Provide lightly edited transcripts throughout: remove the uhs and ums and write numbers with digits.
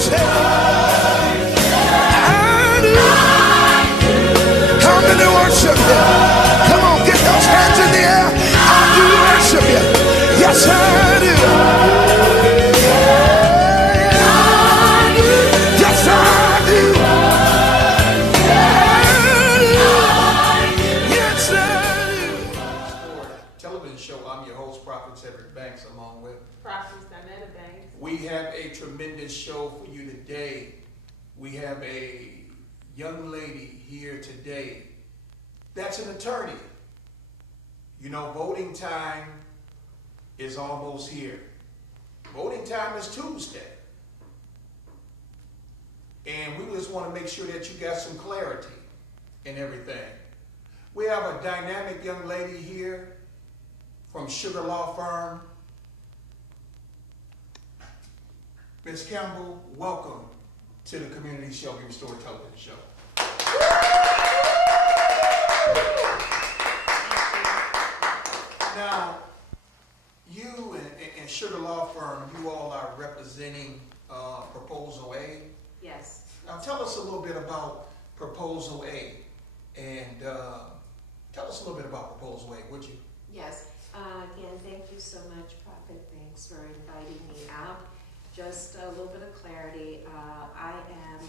Say, I do. How many worship you? Come on, get those hands in the air. I do worship you. Yes, I do. Yes, I do. Yes, I do. Television show. I'm your host, Prophet Cedric Banks, along with Prophet Diana Banks. We have a tremendous show for you today. We have a young lady here today that's an attorney. You know, voting time is almost here. Voting time is Tuesday. And we just want to make sure that you got some clarity in everything. We have a dynamic young lady here from Sugar Law Firm. Ms. Campbell, welcome to the Community Shall Be Restored television show. Now, you and Sugar Law Firm, you all are representing Proposal A. Yes. Now, tell us a little bit about Proposal A, and tell us a little bit about Proposal A, would you? Yes. Again, thank you so much, Prophet Banks, for inviting me out. Just a little bit of clarity. I am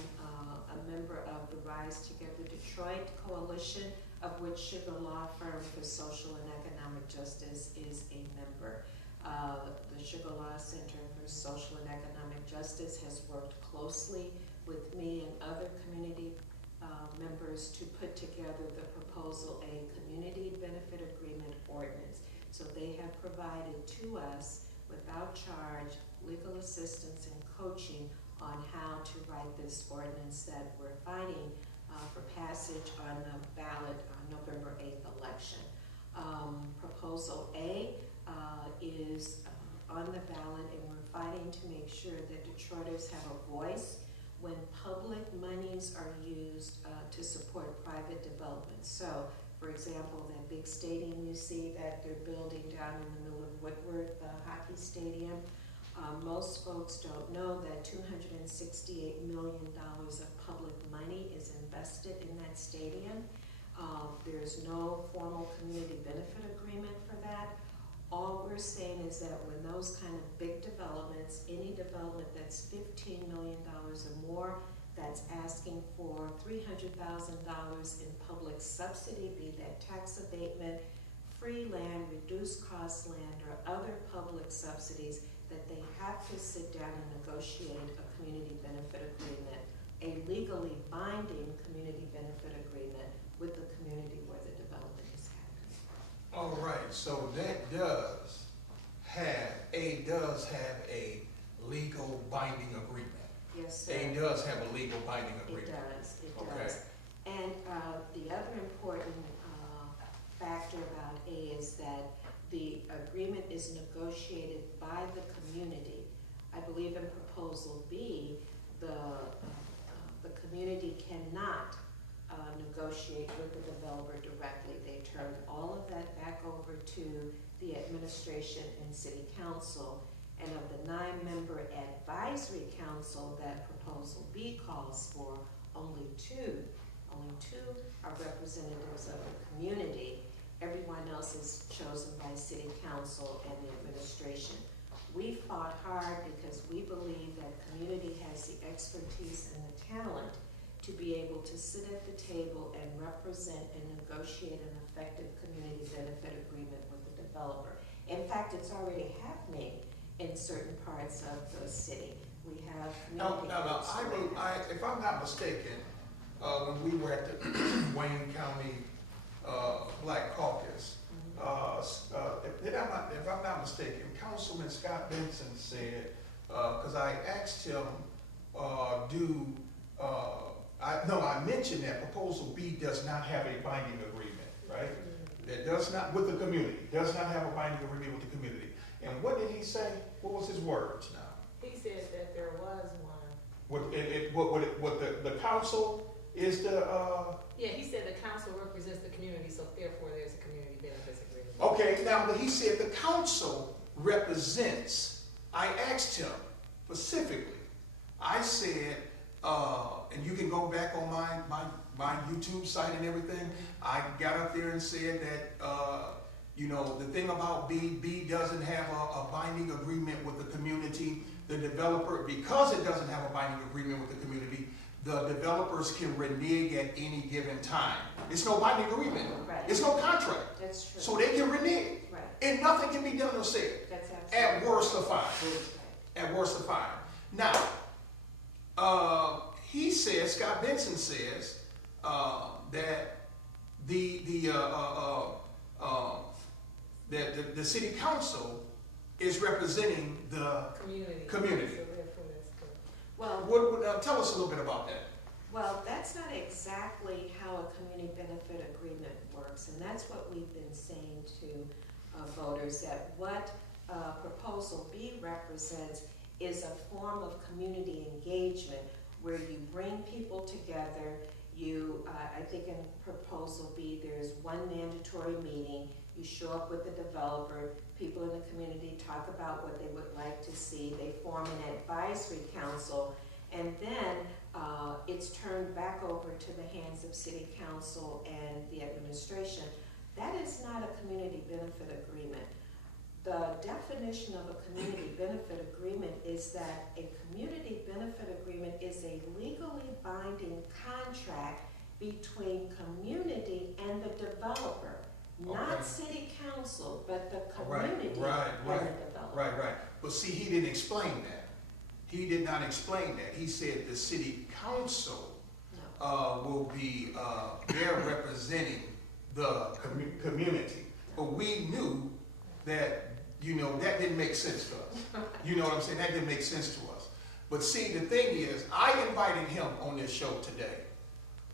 a member of the Rise Together Detroit Coalition, of which Sugar Law Firm for Social and Economic Justice is a member. The Sugar Law Center for Social and Economic Justice has worked closely with me and other community members to put together the Proposal A Community Benefit Agreement Ordinance. So they have provided to us, without charge, legal assistance and coaching on how to write this ordinance that we're fighting for passage on the ballot on November 8th election. Proposal A is on the ballot, and we're fighting to make sure that Detroiters have a voice when public monies are used to support private development. So, for example, that big stadium you see that they're building down in the middle of Woodward, the hockey stadium, most folks don't know that $268 million of public money is invested in that stadium. There's no formal community benefit agreement for that. All we're saying is that when those kind of big developments, any development that's $15 million or more, that's asking for $300,000 in public subsidy, be that tax abatement, free land, reduced cost land, or other public subsidies, that they have to sit down and negotiate a community benefit agreement, a legally binding community benefit agreement with the community where the development is happening. All right, so that does have a legal binding agreement. Yes, sir. A does have a legal binding agreement. It Okay. does. And the other important factor about A is that the agreement is negotiated by the community. I believe in Proposal B, the community cannot negotiate with the developer directly. They turned all of that back over to the administration and city council. And of the 9-member advisory council that Proposal B calls for, only two are representatives of the community. Everyone else is chosen by city council and the administration. We fought hard because we believe that community has the expertise and the talent to be able to sit at the table and represent and negotiate an effective community benefit agreement with the developer. In fact, it's already happening in certain parts of the city. We have community If I'm not mistaken, when we were at the Wayne County Black Caucus, if I'm not mistaken, Councilman Scott Benson said, because I asked him, I mentioned that Proposal B does not have a binding agreement, right? It does not, with the community, does not have a binding agreement with the community. And what did he say? What was his words now? He said that there was one. The council is the, Yeah, he said the council represents the community, so therefore there's a community benefits agreement. okay, now, but he said the council represents, I asked him specifically, I said, and you can go back on my YouTube site and everything. I got up there and said that, you know, the thing about B doesn't have a binding agreement with the community. The developer, because it doesn't have a binding agreement with the community, the developers can renege at any given time. It's no binding agreement. Right. It's no contract. That's true. So they can renege. Right. And nothing can be done or said. That's absolutely At worst of fine. right. At worst of fine. Now, he says, Scott Benson says, that the city council is representing the community. Well, Tell us a little bit about that. well, that's not exactly how a community benefit agreement works, and that's what we've been saying to voters, that what Proposal B represents is a form of community engagement where you bring people together. I think in Proposal B, there's one mandatory meeting. You show up with the developer, people in the community talk about what they would like to see. They form an advisory council, and then it's turned back over to the hands of city council and the administration. That is not a community benefit agreement. The definition of a community benefit agreement is that a community benefit agreement is a legally binding contract between community and the developer. Not city council, but the community and the developer. Right. But see, he didn't explain that. He did not explain that. He said the city council will be there representing the community. But we knew that, you know, that didn't make sense to us. You know what I'm saying? That didn't make sense to us. But see, the thing is, I invited him on this show today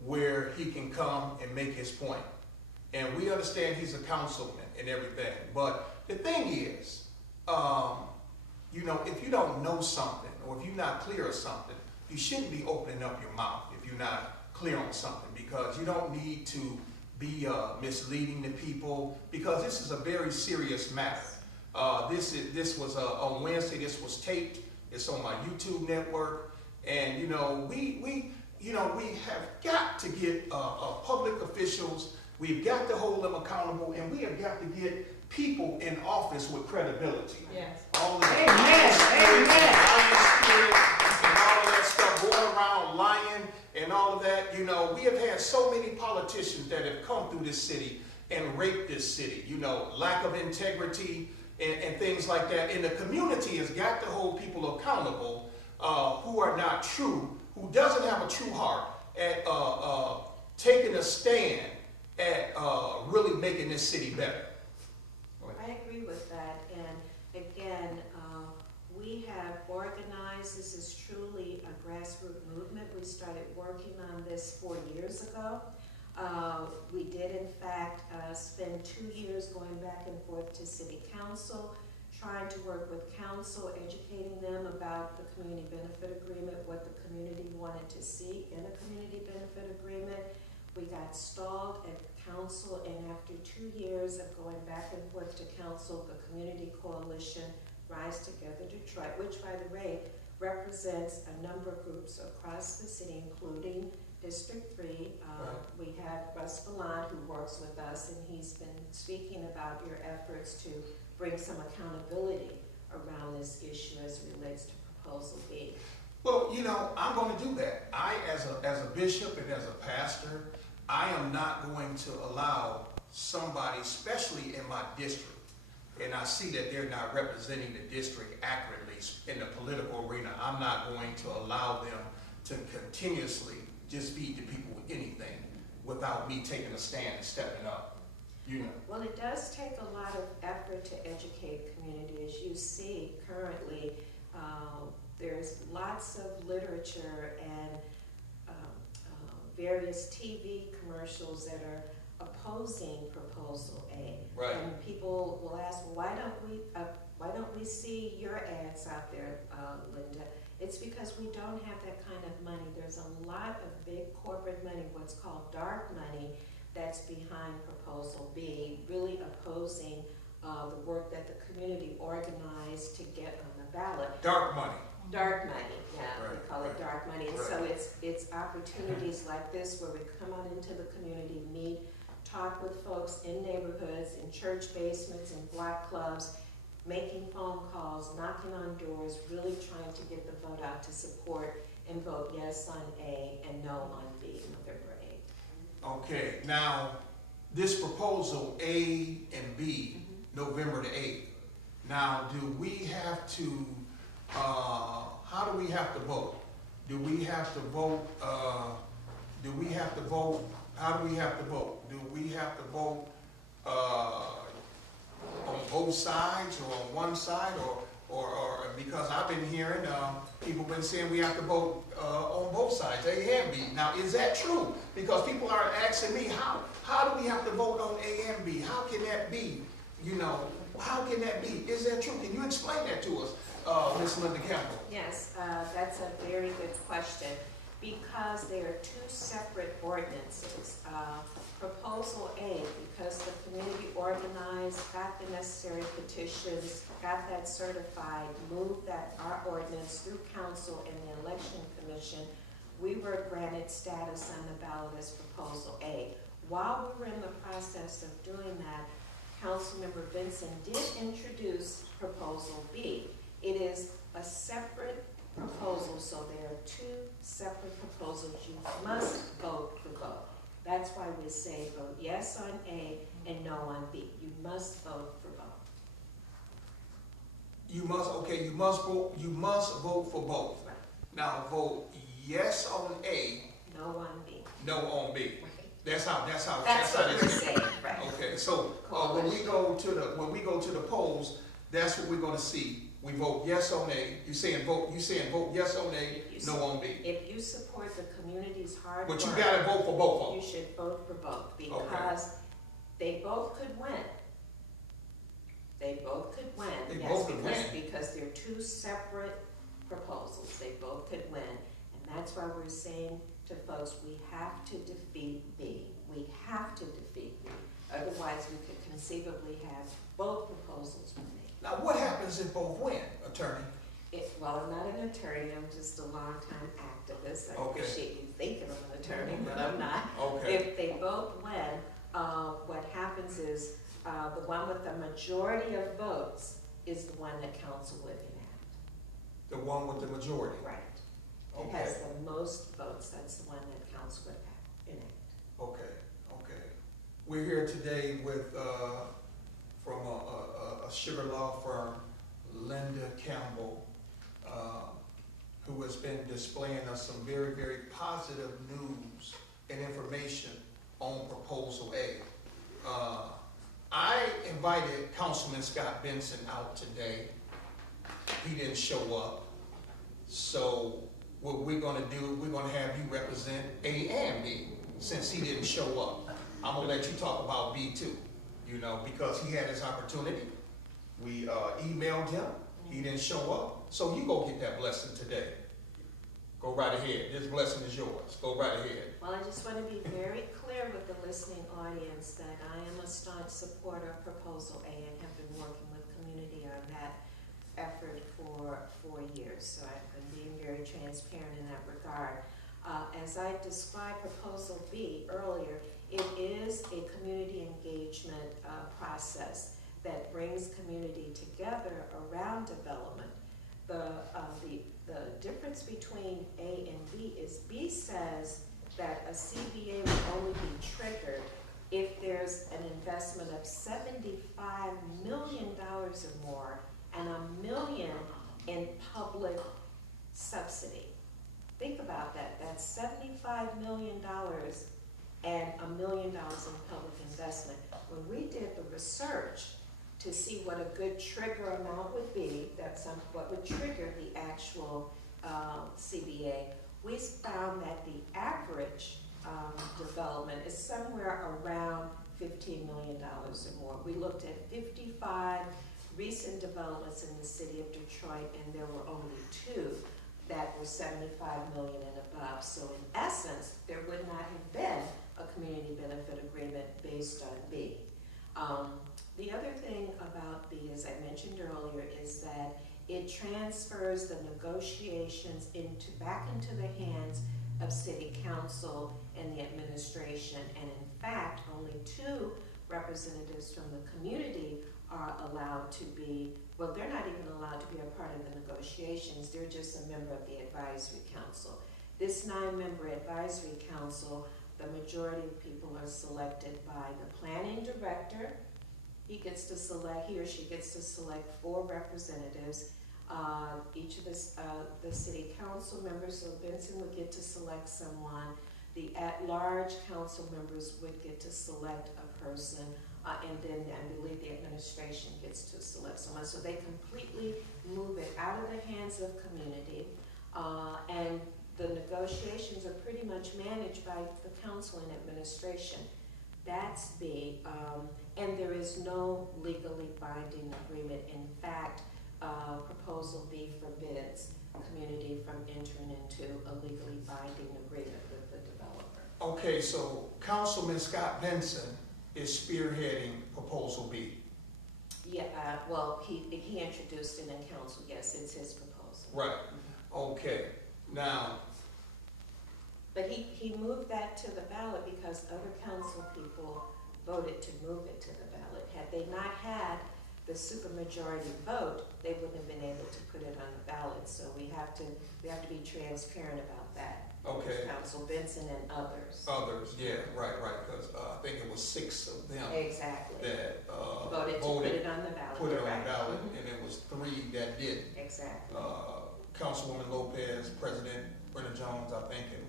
where he can come and make his point. And we understand he's a councilman and everything. But the thing is, you know, if you don't know something or if you're not clear on something, you shouldn't be opening up your mouth if you're not clear on something, because you don't need to be misleading to people, because this is a very serious matter. This was on Wednesday. This was taped. It's on my YouTube network, and you know we have got to get public officials. We've got to hold them accountable, and we have got to get people in office with credibility. Yes. All of that, and all of that stuff, going around lying and all of that. You know, we have had so many politicians that have come through this city and raped this city. You know, lack of integrity and things like that. And the community has got to hold people accountable who are not true, who doesn't have a true heart at taking a stand at really making this city better. I agree with that, and again, we have organized. This is truly a grassroots movement. We started working on this 4 years ago. We did, in fact, spend 2 years going back and forth to city council, trying to work with council, educating them about the community benefit agreement, what the community wanted to see in a community benefit agreement. We got stalled at council, and after 2 years of going back and forth to council, the Community Coalition Rise Together Detroit, which, by the way, represents a number of groups across the city, including District 3. We have Russ Ballon, who works with us, and he's been speaking about your efforts to bring some accountability around this issue as it relates to Proposal B. Well, you know, I'm going to do that. I, as a bishop and as a pastor, I am not going to allow somebody, especially in my district, and I see that they're not representing the district accurately in the political arena, I'm not going to allow them to continuously just feed the people with anything without me taking a stand and stepping up. You know. Well, it does take a lot of effort to educate community. As you see currently, there's lots of literature and various TV commercials that are opposing Proposal A. Right. And people will ask, well, why don't we see your ads out there, Linda? It's because we don't have that kind of money. There's a lot of big corporate money, what's called dark money, that's behind Proposal B, really opposing the work that the community organized to get on the ballot. Dark money. Dark money, yeah, we Right, call it right, dark money. And right. so it's opportunities like this where we come out into the community, meet, talk with folks in neighborhoods, in church basements, in block clubs, making phone calls, knocking on doors, really trying to get the vote out to support and vote yes on A and no on B, November 8th. Okay, now, this proposal, A and B, November the 8th. Now, do we have to, how do we have to vote? Do we have to vote, how do we have to vote? Do we have to vote, on both sides or on one side or because I've been hearing, people been saying we have to vote, on both sides, A and B. Now, is that true? Because people are asking me, how do we have to vote on A and B? How can that be? You know, how can that be? Is that true? Can you explain that to us, Ms. Linda Campbell? Yes, that's a very good question. Because they are two separate ordinances. Proposal A, because the community organized, got the necessary petitions, got that certified, moved that our ordinance through council and the election commission, we were granted status on the ballot as proposal A. While we were in the process of doing that, Councilmember Benson did introduce proposal B. It is a separate proposal, so there are two separate proposals. You must vote for both. That's why we say vote yes on A and no on B. You must vote for both. You must vote for both. Right. Now, vote yes on A, No on B. no on B. That's how That's what we're saying, right. Okay, so when we go to the polls, that's what we're going to see. We vote yes on A. You saying vote yes on A, no on B. If you support the community's hard But work, you gotta vote for both of you them. should vote for both because they both could win. They both could win. They Yes, both could win. because they're two separate proposals. They both could win. And that's why we're saying to folks, we have to defeat B. We have to defeat B. Otherwise, we could conceivably have both proposals win. Now, what happens if both win, attorney? Well, I'm not an attorney, I'm just a longtime activist. I Okay. appreciate you thinking I'm an attorney, but I'm not. Okay. If they both win, what happens is the one with the majority of votes is the one that council would enact. The one with the majority. Right. It Okay. has the most votes, that's the one that council would enact. Okay. We're here today with, from a sugar law firm, Linda Campbell, who has been displaying us some very, very positive news and information on Proposal A. I invited Councilman Scott Benson out today. He didn't show up. So what we're gonna do, we're gonna have you represent A and B, since he didn't show up. I'm gonna let you talk about B too, you know, because he had his opportunity. We emailed him, he didn't show up, so you go get that blessing today. Go right ahead, this blessing is yours, go right ahead. Well, I just want to be very clear with the listening audience that I am a staunch supporter of Proposal A and have been working with community on that effort for 4 years. So I've been being very transparent in that regard. As I described Proposal B earlier, it is a community engagement process that brings community together around development. The difference between A and B is B says that a CBA will only be triggered if there's an investment of $75 million or more and $1 million in public subsidy. Think about that. That's $75 million and $1 million in public investment. When we did the research to see what a good trigger amount would be, that's what would trigger the actual CBA, we found that the average development is somewhere around $15 million or more. We looked at 55 recent developments in the city of Detroit, and there were only 2 that were $75 million and above. So in essence, there would not have been a community benefit agreement based on B. The other thing about B, as I mentioned earlier, is that it transfers the negotiations back into the hands of city council and the administration. And in fact, only 2 representatives from the community are allowed to be, well, they're not even allowed to be a part of the negotiations. They're just a member of the advisory council. This 9-member advisory council, the majority of people are selected by the planning director. He or she gets to select 4 representatives. Each of the city council members, so Benson would get to select someone. The at-large council members would get to select a person, and then I believe the administration gets to select someone. So they completely move it out of the hands of community, and the negotiations are pretty much managed by the council and administration. That's big, and there is no legally binding agreement. In fact, Proposal B forbids community from entering into a legally binding agreement with the developer. Okay, so Councilman Scott Benson is spearheading Proposal B. Yeah, well, he introduced it in council. Yes, it's his proposal. Right. Okay. Now. But he moved that to the ballot because other council people voted to move it to the ballot. Had they not had the supermajority vote, they wouldn't have been able to put it on the ballot. So we have to be transparent about that. Okay. Council Benson and others. Others, yeah, right, because I think it was 6 of them. Exactly. That voted to put it on the ballot. Put it on the ballot, and it was 3 that didn't. Exactly. Councilwoman Lopez, President Brenna Jones, I think, and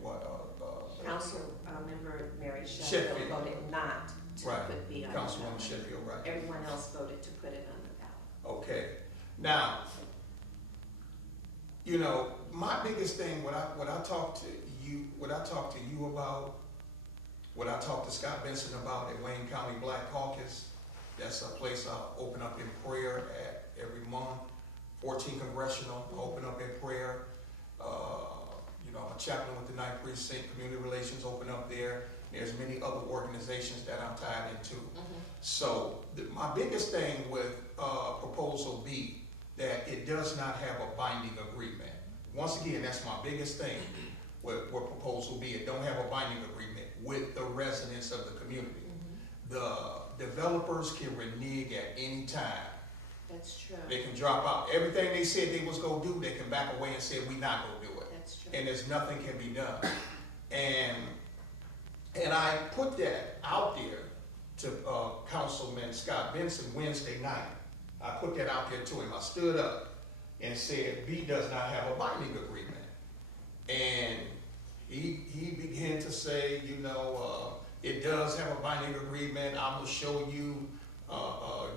Council member Mary Sheffield voted not to put B on the ballot. Councilwoman Sheffield, right. Everyone else voted to put it on the ballot. Okay. Now, you know, my biggest thing, what I talk to you about, what I talk to Scott Benson about at Wayne County Black Caucus, that's a place I open up in prayer at every month. 14 Congressional, open up in prayer. You know, I'm a chaplain with the 9th Precinct, Community Relations, open up there. There's many other organizations that I'm tied into. So my biggest thing with Proposal B, that it does not have a binding agreement. Once again, that's my biggest thing with Proposal B. It don't have a binding agreement with the residents of the community. The developers can renege at any time. That's true. They can drop out. Everything they said they was going to do, they can back away and say, we not going to do it. That's true. And there's nothing can be done. And I put that out there to Councilman Scott Benson Wednesday night. I put that out there to him. I stood up and said, B does not have a binding agreement. And he began to say, you know, it does have a binding agreement. I'm going to show you.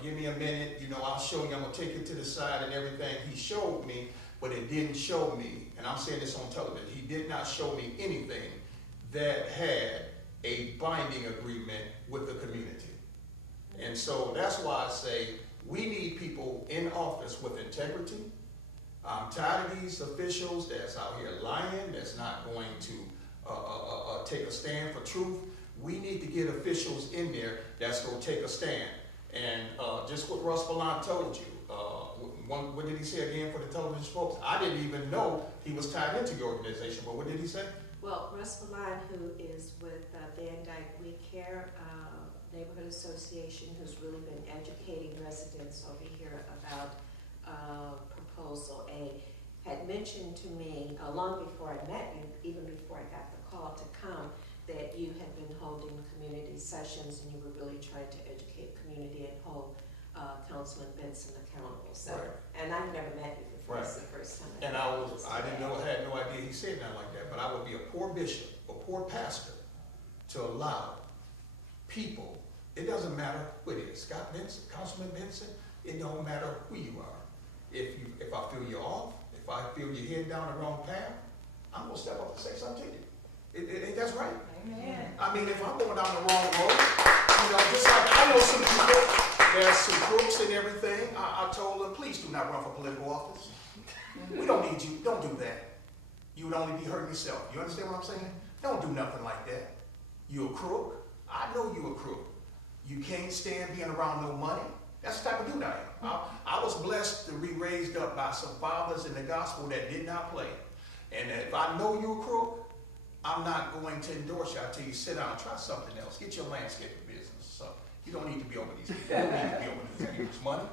Give me a minute, you know, I'll show you, I'm gonna take it to the side and everything. He showed me, but it didn't show me, and I'm saying this on television, he did not show me anything that had a binding agreement with the community. And so that's why I say we need people in office with integrity. I'm tired of these officials that's out here lying, that's not going to take a stand for truth. We need to get officials in there that's going to take a stand. And just what Russ Ballant told you, what did he say again for the television folks? I didn't even know he was tied into your organization, but what did he say? Well, Russ Ballant, who is with Van Dyke We Care Neighborhood Association, who's really been educating residents over here about Proposal A, had mentioned to me long before I met you, even before I got the call to come, that you had been holding community sessions and you were really trying to educate community and hold Councilman Benson accountable. So, and I've never met you before. It's the first time. And I didn't know, I had no idea he said nothing like that, but I would be a poor bishop, a poor pastor, to allow people, it doesn't matter who it is, Scott Benson, Councilman Benson, it don't matter who you are. If I feel you're off, if I feel you're heading down the wrong path, I'm gonna step up and say something to you. Ain't that's right? Amen. I mean, if I'm going down the wrong road, you know, just like I know some people, there's some crooks and everything. I told them, please do not run for political office. We don't need you. Don't do that. You would only be hurting yourself. You understand what I'm saying? Don't do nothing like that. You a crook? I know you a crook. You can't stand being around no money. That's the type of dude I am. I was blessed. blessed to be raised up by some fathers in the gospel that did not play. And if I know you're a crook, I'm not going to endorse you. I tell you, sit down, try something else. Get your landscaping business. So you don't need to be over these people. You don't need to be over these people's money.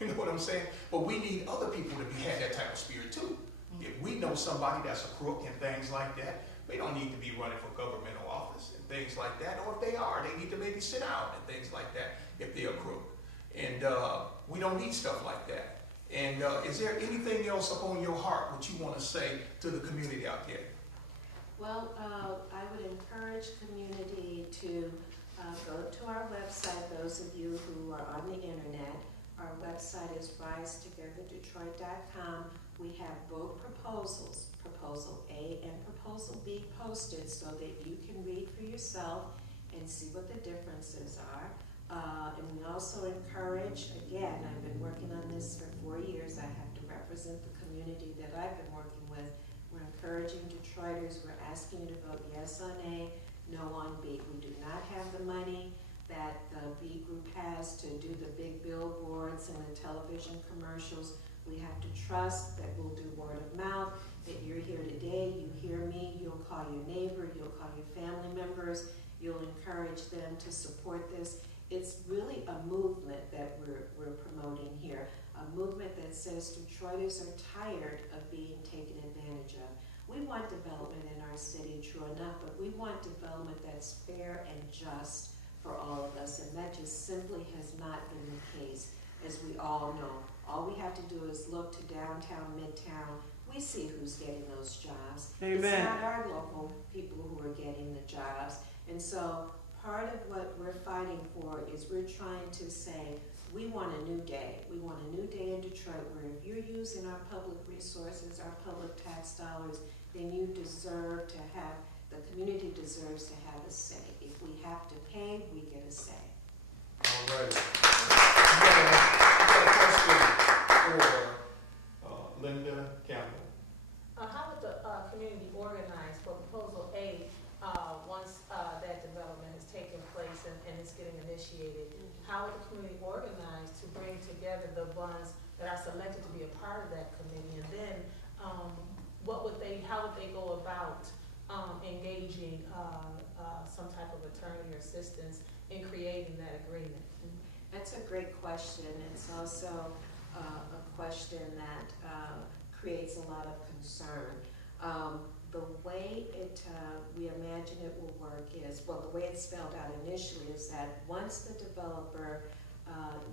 You know what I'm saying? But we need other people to have that type of spirit too. If we know somebody that's a crook and things like that, they don't need to be running for governmental office and things like that. Or if they are, they need to maybe sit out and things like that if they're a crook. And we don't need stuff like that. And is there anything else upon your heart what you want to say to the community out there? Well, I would encourage community to go to our website, those of you who are on the internet. Our website is risetogetherdetroit.com. We have both proposals, Proposal A and Proposal B, posted so that you can read for yourself and see what the differences are. And we also encourage, again, I've been working on this for 4 years. I have to represent the community that I've been working with. We're encouraging Detroiters. We're asking you to vote yes on A, no on B. We do not have the money that the B group has to do the big billboards and the television commercials. We have to trust that we'll do word of mouth, that you're here today, you hear me, you'll call your neighbor, you'll call your family members, you'll encourage them to support this. It's really a movement that we're promoting here, a movement that says Detroiters are tired of being taken advantage of. We want development in our city, true enough, but we want development that's fair and just for all of us, and that just simply has not been the case, as we all know. All we have to do is look to downtown, midtown. We see who's getting those jobs. Amen. It's not our local people who are getting the jobs. And so part of what we're fighting for is we're trying to say, we want a new day. We want a new day in Detroit where if you're using our public resources, our public tax dollars, then you deserve to have, the community deserves to have a say. If we have to pay, we get a say. All right. You got a question for Linda Campbell. How would the community organize for Proposal A once that development is taking place and it's getting initiated? How would the community organize to bring together the ones that are selected to be a part of that committee? And then how would they go about engaging some type of attorney or assistance in creating that agreement? That's a great question. It's also a question that creates a lot of concern. The way we imagine it will work is, well, the way it's spelled out initially is that once the developer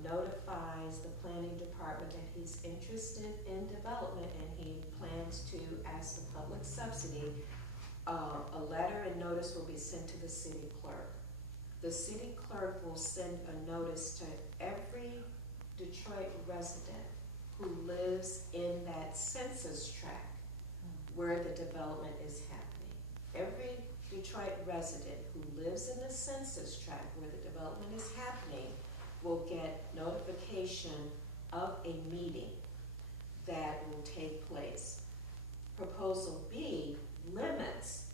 notifies the planning department that he's interested in development and he plans to ask the public subsidy, a letter and notice will be sent to the city clerk. The city clerk will send a notice to every Detroit resident who lives in that census tract where the development is happening. Every Detroit resident who lives in the census tract where the development is happening will get notification of a meeting that will take place. Proposal B limits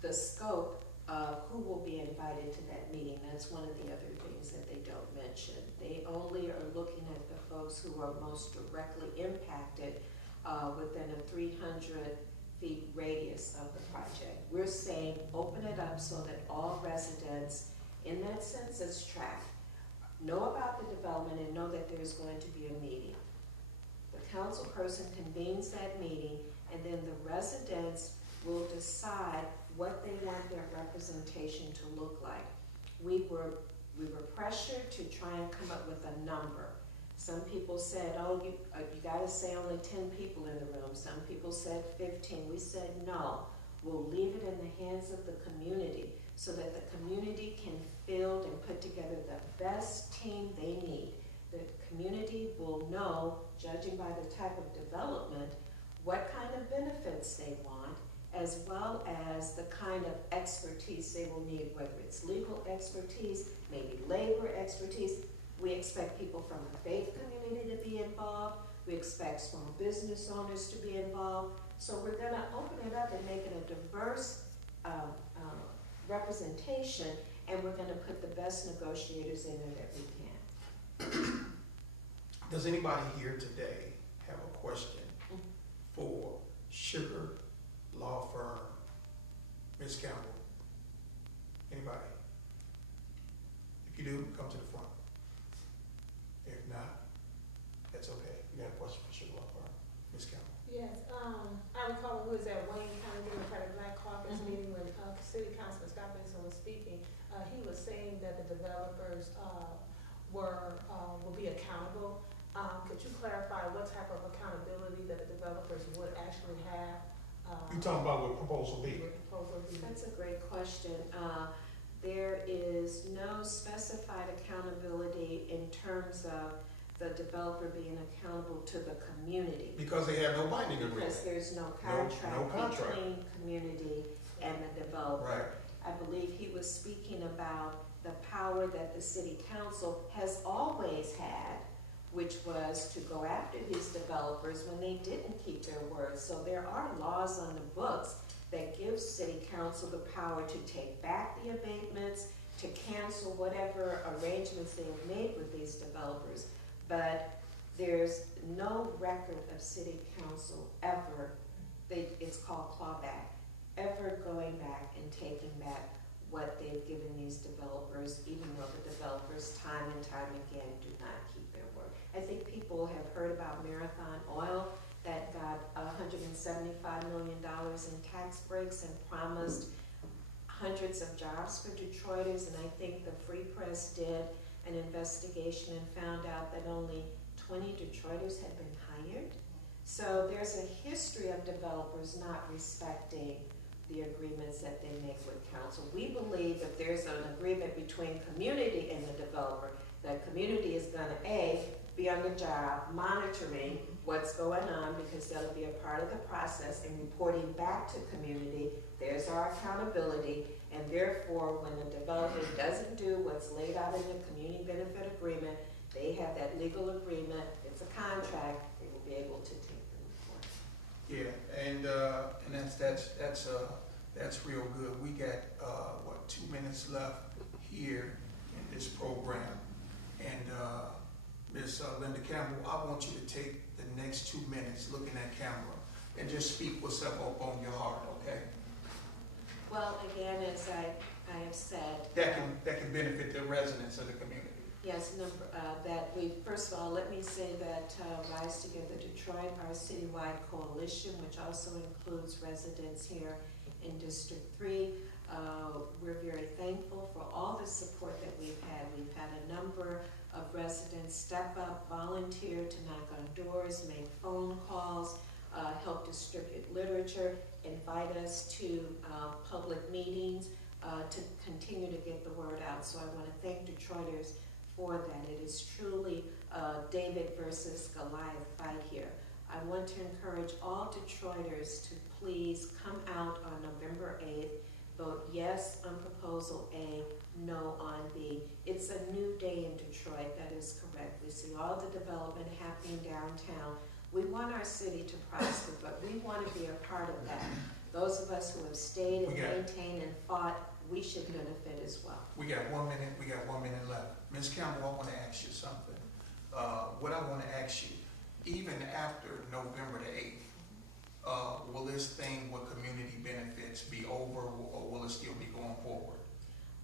the scope of who will be invited to that meeting. That's one of the other things that they don't mention. They only are looking at the folks who are most directly impacted within a 300 feet radius of the project. We're saying open it up so that all residents in that census tract know about the development and know that there's going to be a meeting. The council person convenes that meeting, and then the residents will decide what they want their representation to look like. We were pressured to try and come up with a number. Some people said, oh, you got to say only 10 people in the room. Some people said 15. We said no. We'll leave it in the hands of the community so that the community can field and put together the best team they need. The community will know, judging by the type of development, what kind of benefits they want, as well as the kind of expertise they will need, whether it's legal expertise, maybe labor expertise. We expect people from the faith community to be involved. We expect small business owners to be involved. So we're going to open it up and make it a diverse representation, and we're going to put the best negotiators in there that we can. Does anybody here today have a question for Sugar Law Firm, Ms. Campbell? Anybody? If you do, come to the front. If not, that's okay. You got a question for Sugar Law Firm, Ms. Campbell? Yes, I recall when we was at Wayne County Democratic Black Caucus meeting when City Councilman Scott Benson was speaking. He was saying that the developers will be accountable. Could you clarify what type of accountability that the developers would actually have? You talking about what proposal B? That's a great question. There is no specified accountability in terms of the developer being accountable to the community. Because they have no binding agreement. Because there's no contract between community and the developer. Right. I believe he was speaking about the power that the city council has always had, which was to go after these developers when they didn't keep their word. So there are laws on the books that give city council the power to take back the abatements, to cancel whatever arrangements they've made with these developers. But there's no record of city council ever, it's called clawback, ever going back and taking back what they've given these developers, even though the developers time and time again do not keep their word. I think people have heard about Marathon Oil that got $175 million in tax breaks and promised hundreds of jobs for Detroiters, and I think the Free Press did an investigation and found out that only 20 Detroiters had been hired. So there's a history of developers not respecting the agreements that they make with council. We believe that there's an agreement between community and the developer. The community is going to, A, be on the job monitoring what's going on, because that'll be a part of the process, and reporting back to community. There's our accountability, and therefore when the developer doesn't do what's laid out in the community benefit agreement, they have that legal agreement, it's a contract, they will be able to take them to court. Yeah, and that's real good. We got 2 minutes left here in this program, and Ms. Linda Campbell, I want you to take the next 2 minutes looking at camera and just speak what's up on your heart, okay? Well, again, as I have said, that can benefit the residents of the community. Yes, first of all, let me say that Rise Together Detroit, our citywide coalition, which also includes residents here in District 3, we're very thankful for all the support that we've had. We've had a number of residents step up, volunteer to knock on doors, make phone calls, help distribute literature, invite us to public meetings to continue to get the word out. So I want to thank Detroiters for that. It is truly David versus Goliath fight here. I want to encourage all Detroiters to please come out on November 8th, vote yes on Proposal A, no on B. It's a new day in Detroit, that is correct. We see all the development happening downtown. We want our city to prosper, but we want to be a part of that. Those of us who have stayed and maintained and fought, we should benefit as well. We got 1 minute, we got 1 minute left. Ms. Campbell, I want to ask you something. What I want to ask you, even after November the 8th, will this thing with community benefits be over, or will it still be going forward?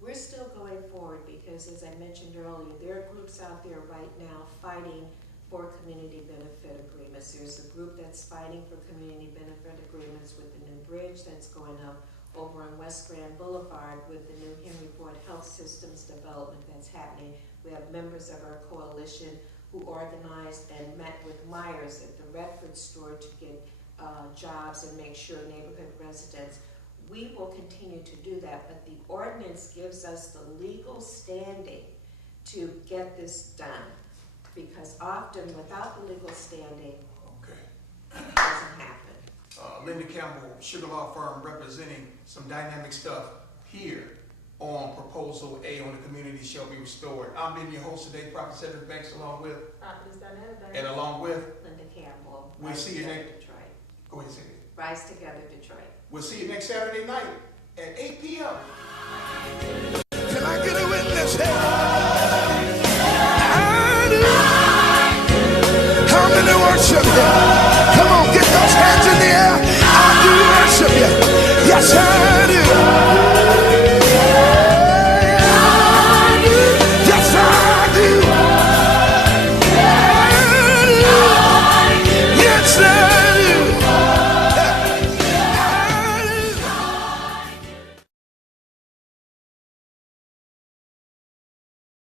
We're still going forward because, as I mentioned earlier, there are groups out there right now fighting for community benefit agreements. There's a group that's fighting for community benefit agreements with the new bridge that's going up over on West Grand Boulevard, with the new Henry Ford Health Systems development that's happening. We have members of our coalition who organized and met with Myers at the Redford store to get jobs and make sure neighborhood residents. We will continue to do that, but the ordinance gives us the legal standing to get this done, because often without the legal standing, it doesn't happen. Linda Campbell, Sugar Law Firm, representing some dynamic stuff here on Proposal A on the Community Shall Be Restored. I'm being your host today, Prophet Cedric Banks, along with and along with Linda Campbell. We'll see you next. Detroit. Go ahead, say it. Rise Together Detroit. We'll see you next Saturday night at 8 p.m. Can I get a witness here?